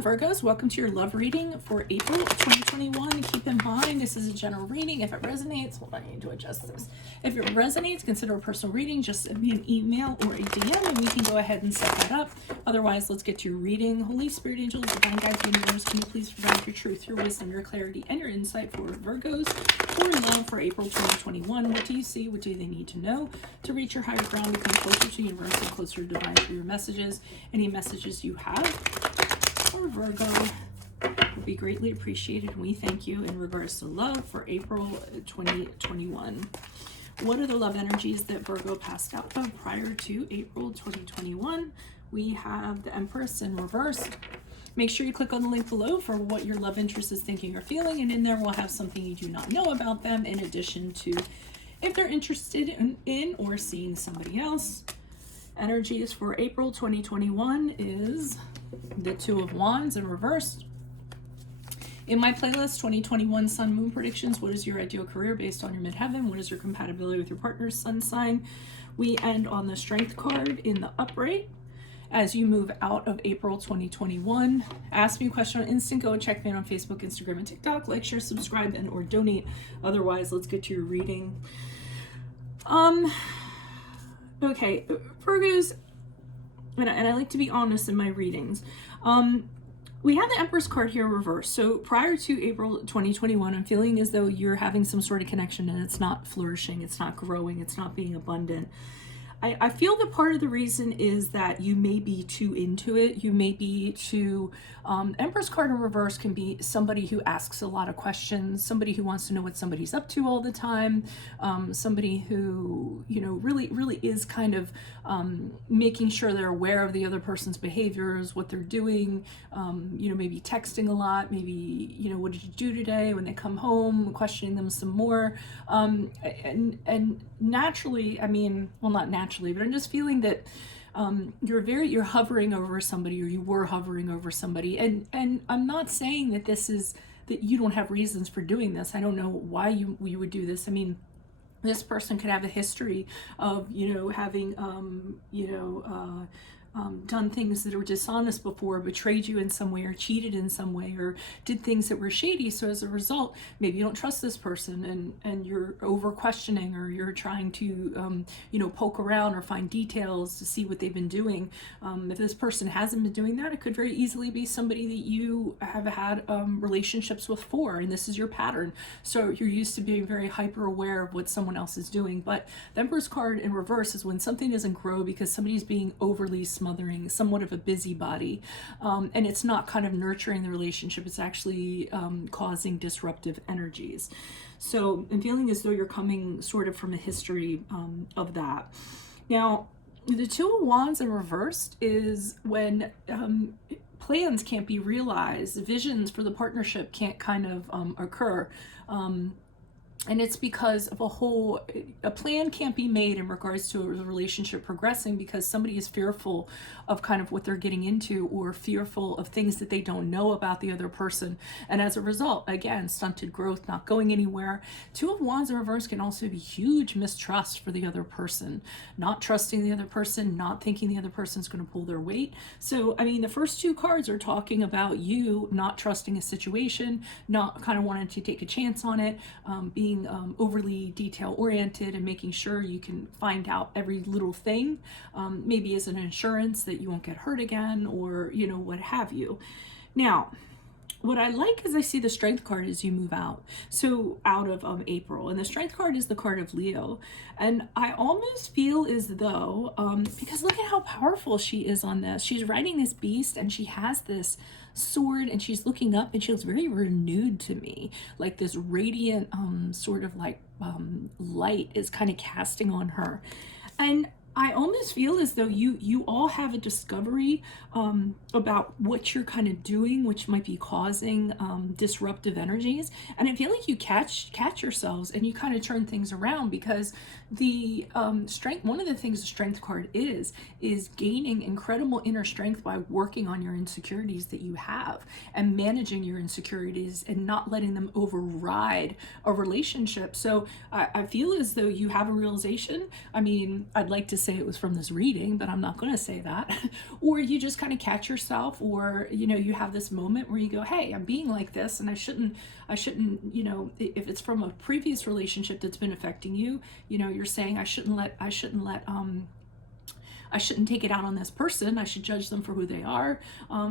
Virgos, welcome to your love reading for April 2021. Keep in mind, this is a general reading. If it resonates, hold on, I need to adjust this. If it resonates, consider a personal reading. Just send me an email or a DM and we can go ahead and set that up. Otherwise, let's get to your reading. Holy Spirit, angels, divine guides, universe, can you please provide your truth, your wisdom, your clarity, and your insight for Virgos for love for April 2021? What do you see? What do they need to know to reach your higher ground, become closer to the universe and closer to divine through your messages? Any messages you have for Virgo will be greatly appreciated, and we thank you in regards to love for April 2021. What are the love energies that Virgo passed out of prior to April 2021? We have the Empress in reverse. Make sure you click on the link below for what your love interest is thinking or feeling, and in there we'll have something you do not know about them, in addition to if they're interested in or seeing somebody else. Energies for April 2021 is the Two of Wands in reverse. In my playlist, 2021 Sun Moon Predictions, what is your ideal career based on your midheaven? What is your compatibility with your partner's sun sign? We end on the Strength card in the upright. As you move out of April 2021, ask me a question on Instant. Go and check me out on Facebook, Instagram, and TikTok. Like, share, subscribe, and or donate. Otherwise, let's get to your reading. Okay, Virgos, and I like to be honest in my readings. We have the Empress card here reversed. So prior to April 2021, I'm feeling as though you're having some sort of connection and it's not flourishing, it's not growing, it's not being abundant. I feel that part of the reason is that you may be too into it. You may be too, Empress card in reverse can be somebody who asks a lot of questions, somebody who wants to know what somebody's up to all the time, somebody who, you know, really is kind of making sure they're aware of the other person's behaviors, what they're doing, you know, maybe texting a lot, maybe, you know, what did you do today when they come home, questioning them some more. And naturally, I mean, well, not naturally, but I'm just feeling that you're hovering over somebody, or you were hovering over somebody, and I'm not saying that this is that you don't have reasons for doing this. I don't know why you would do this. I mean, this person could have a history of, you know, having done things that were dishonest before, betrayed you in some way, or cheated in some way, or did things that were shady. So as a result, maybe you don't trust this person, and you're over questioning, or you're trying to you know, poke around or find details to see what they've been doing. If this person hasn't been doing that, it could very easily be somebody that you have had relationships with before, and this is your pattern. So you're used to being very hyper aware of what someone else is doing. But the Emperor's card in reverse is when something doesn't grow because somebody's being overly smothering, somewhat of a busybody, and it's not kind of nurturing the relationship, it's actually causing disruptive energies. So I'm feeling as though you're coming sort of from a history of that. Now, the Two of Wands in reversed is when plans can't be realized, visions for the partnership can't kind of occur. And it's because of a plan can't be made in regards to a relationship progressing because somebody is fearful of kind of what they're getting into, or fearful of things that they don't know about the other person. And as a result, again, stunted growth, not going anywhere. Two of Wands in reverse can also be huge mistrust for the other person, not trusting the other person, not thinking the other person's going to pull their weight. So, I mean, the first two cards are talking about you not trusting a situation, not kind of wanting to take a chance on it, being overly detail oriented and making sure you can find out every little thing, maybe as an insurance that you won't get hurt again, or, you know, what have you. Now, what I like is I see the Strength card as you move out. So out of April, and the Strength card is the card of Leo. And I almost feel as though, because look at how powerful she is on this. She's riding this beast and she has this sword and she's looking up and she looks very renewed to me. Like this radiant sort of like light is kind of casting on her. And I almost feel as though you all have a discovery about what you're kind of doing, which might be causing disruptive energies. And I feel like you catch yourselves and you kind of turn things around, because the strength, one of the things the Strength card is gaining incredible inner strength by working on your insecurities that you have and managing your insecurities and not letting them override a relationship. So I feel as though you have a realization. I mean, I'd like to say it was from this reading, but I'm not going to say that. Or you just kind of catch yourself, or, you know, you have this moment where you go, hey, I'm being like this, and I shouldn't, you know, if it's from a previous relationship that's been affecting you, you know, you're saying, I shouldn't take it out on this person. I should judge them for who they are.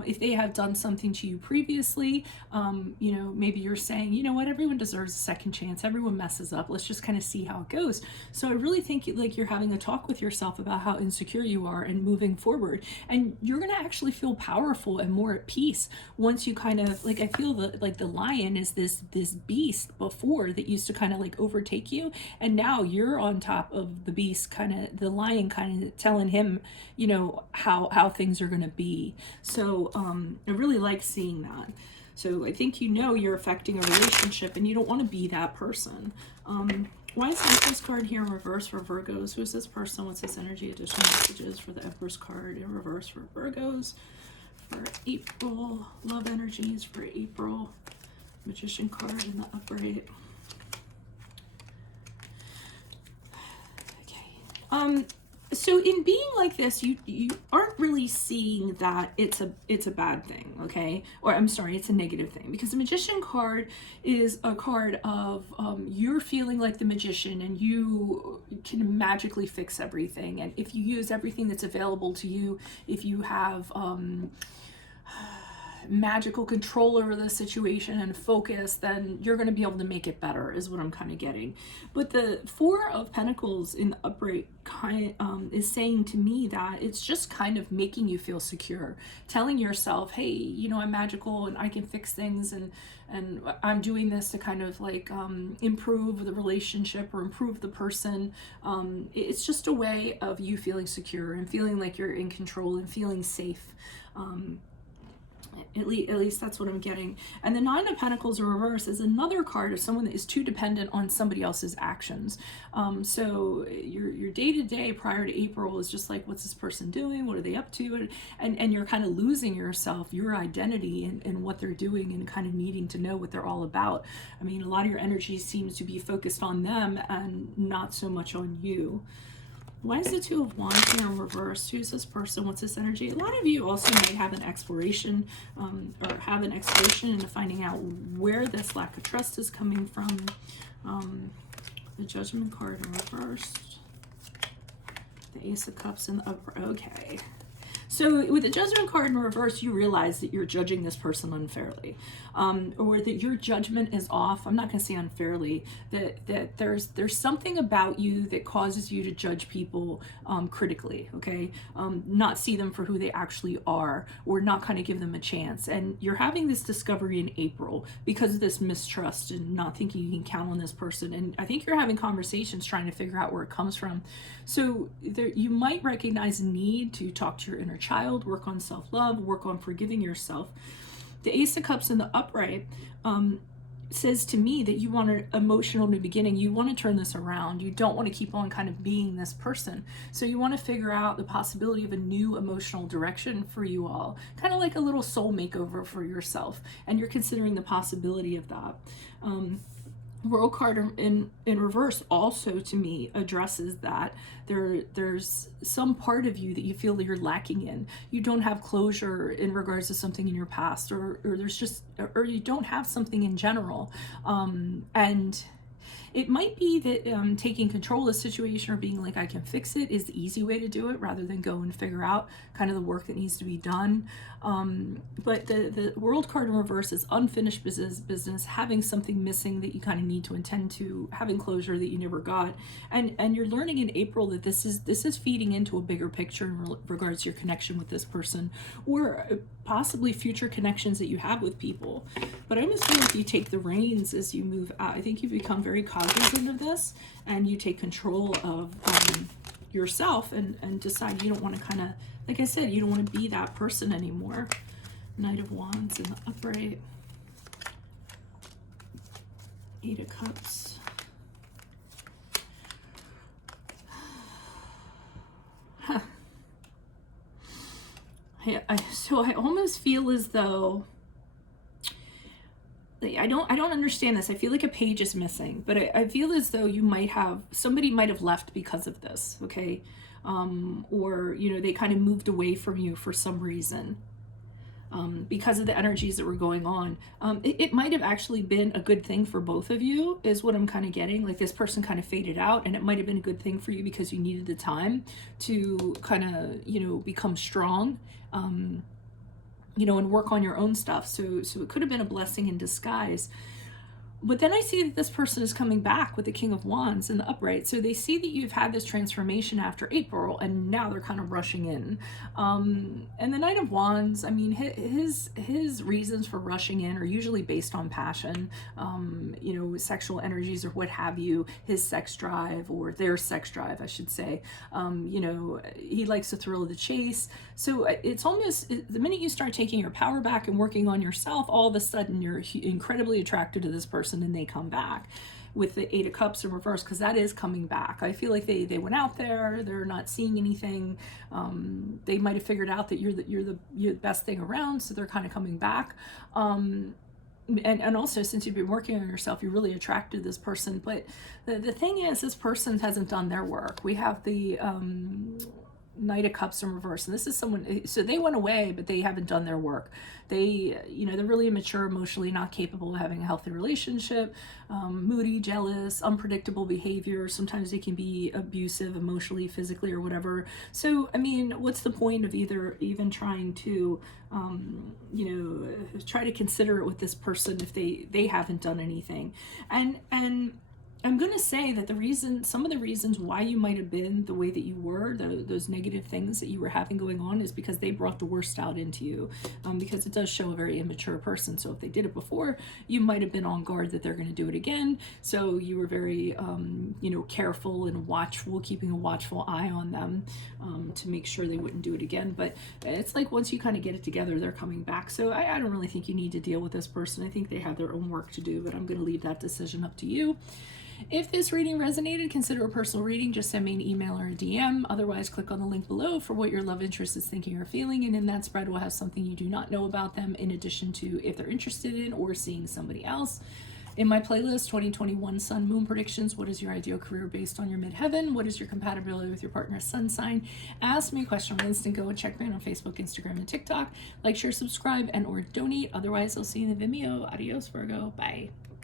If they have done something to you previously, you know, maybe you're saying, you know what, everyone deserves a second chance. Everyone messes up. Let's just kind of see how it goes. So I really think like you're having a talk with yourself about how insecure you are and moving forward. And you're going to actually feel powerful and more at peace once you kind of, like, I feel that like the lion is this beast before that used to kind of like overtake you. And now you're on top of the beast, kind of the lion kind of telling him, you know, how things are going to be. So I really like seeing that. So I think, you know, you're affecting a relationship and you don't want to be that person. Why is the Empress card here in reverse for Virgos? Who's this person? What's this energy? Additional messages for the Empress card in reverse for Virgos for April. Love energies for April. Magician card in the upright. Okay. So in being like this, you aren't really seeing that it's a bad thing, okay? Or I'm sorry, it's a negative thing, because the Magician card is a card of you're feeling like the magician and you can magically fix everything. And if you use everything that's available to you, if you have magical control over the situation and focus, then you're going to be able to make it better, is what I'm kind of getting. But the Four of Pentacles in the upright kind is saying to me that it's just kind of making you feel secure, telling yourself, hey, you know, I'm magical and I can fix things, and I'm doing this to kind of like improve the relationship or improve the person. It's just a way of you feeling secure and feeling like you're in control and feeling safe. At least that's what I'm getting. And the Nine of Pentacles in reverse is another card of someone that is too dependent on somebody else's actions. So your day-to-day prior to April is just like, what's this person doing? What are they up to? And you're kind of losing yourself, your identity, and what they're doing, and kind of needing to know what they're all about. I mean, a lot of your energy seems to be focused on them and not so much on you. Why is the Two of Wands here in reverse? Who's this person? What's this energy? A lot of you also may have an exploration or have an exploration into finding out where this lack of trust is coming from. The Judgment card in reverse. The Ace of Cups in the upper. Okay. So with the Judgment card in reverse, you realize that you're judging this person unfairly, or that your judgment is off. I'm not going to say unfairly, that there's something about you that causes you to judge people critically, okay? Not see them for who they actually are, or not kind of give them a chance. And you're having this discovery in April because of this mistrust and not thinking you can count on this person. And I think you're having conversations trying to figure out where it comes from. So you might recognize a need to talk to your inner child, work on self-love, work on forgiving yourself. The Ace of Cups in the upright says to me that you want an emotional new beginning. You want to turn this around. You don't want to keep on kind of being this person. So you want to figure out the possibility of a new emotional direction for you all, kind of like a little soul makeover for yourself. And you're considering the possibility of that. World card in reverse also to me addresses that there's some part of you that you feel that you're lacking in. You don't have closure in regards to something in your past, or there's just, or you don't have something in general. And it might be that taking control of the situation or being like, I can fix it, is the easy way to do it, rather than go and figure out kind of the work that needs to be done. But the World card in reverse is unfinished business, having something missing that you kind of need to attend to, having closure that you never got. And you're learning in April that this is feeding into a bigger picture in regards to your connection with this person, or possibly future connections that you have with people. But I almost feel like you take the reins as you move out. I think you become very cognizant of this, and you take control of yourself and decide you don't want to kind of, like I said, you don't want to be that person anymore. Knight of Wands in the upright. Eight of Cups. Huh. So I almost feel as though, I don't understand this. I feel like a page is missing, but I feel as though somebody might have left because of this, okay? or, you know, they kind of moved away from you for some reason. Because of the energies that were going on. It might have actually been a good thing for both of you, is what I'm kind of getting. Like, this person kind of faded out, and it might have been a good thing for you because you needed the time to kind of, you know, become strong, you know, and work on your own stuff. So it could have been a blessing in disguise. But then I see that this person is coming back with the King of Wands in the upright. So they see that you've had this transformation after April, and now they're kind of rushing in. And the Knight of Wands, I mean, his reasons for rushing in are usually based on passion, you know, sexual energies or what have you, his sex drive, or their sex drive, I should say. You know, he likes the thrill of the chase. So it's almost, the minute you start taking your power back and working on yourself, all of a sudden you're incredibly attracted to this person, and they come back with the Eight of Cups in reverse, because that is coming back. I feel like they went out there, they're not seeing anything. They might have figured out that you're the best thing around, so they're kind of coming back. And also, since you've been working on yourself, you're really attracted to this person. But the thing is, this person hasn't done their work. We have the Knight of Cups in reverse, and this is someone, so they went away, but they haven't done their work. They, you know, they're really immature, emotionally not capable of having a healthy relationship, moody, jealous, unpredictable behavior. Sometimes they can be abusive emotionally, physically, or whatever. So I mean, what's the point of even trying to you know, try to consider it with this person if they haven't done anything? And I'm going to say that some of the reasons why you might have been the way that you were, those negative things that you were having going on, is because they brought the worst out into you, because it does show a very immature person. So if they did it before, you might have been on guard that they're going to do it again. So you were very, you know, careful and watchful, keeping a watchful eye on them, to make sure they wouldn't do it again. But it's like, once you kind of get it together, they're coming back. So I don't really think you need to deal with this person. I think they have their own work to do, but I'm going to leave that decision up to you. If this reading resonated, consider a personal reading. Just send me an email or a DM. Otherwise, click on the link below for what your love interest is thinking or feeling. And in that spread, we'll have something you do not know about them, in addition to if they're interested in or seeing somebody else. In my playlist, 2021 Sun Moon Predictions, what is your ideal career based on your midheaven? What is your compatibility with your partner's sun sign? Ask me a question on instant. Go and check me out on Facebook, Instagram, and TikTok. Like, share, subscribe, and or donate. Otherwise, I'll see you in the Vimeo. Adios, Virgo. Bye.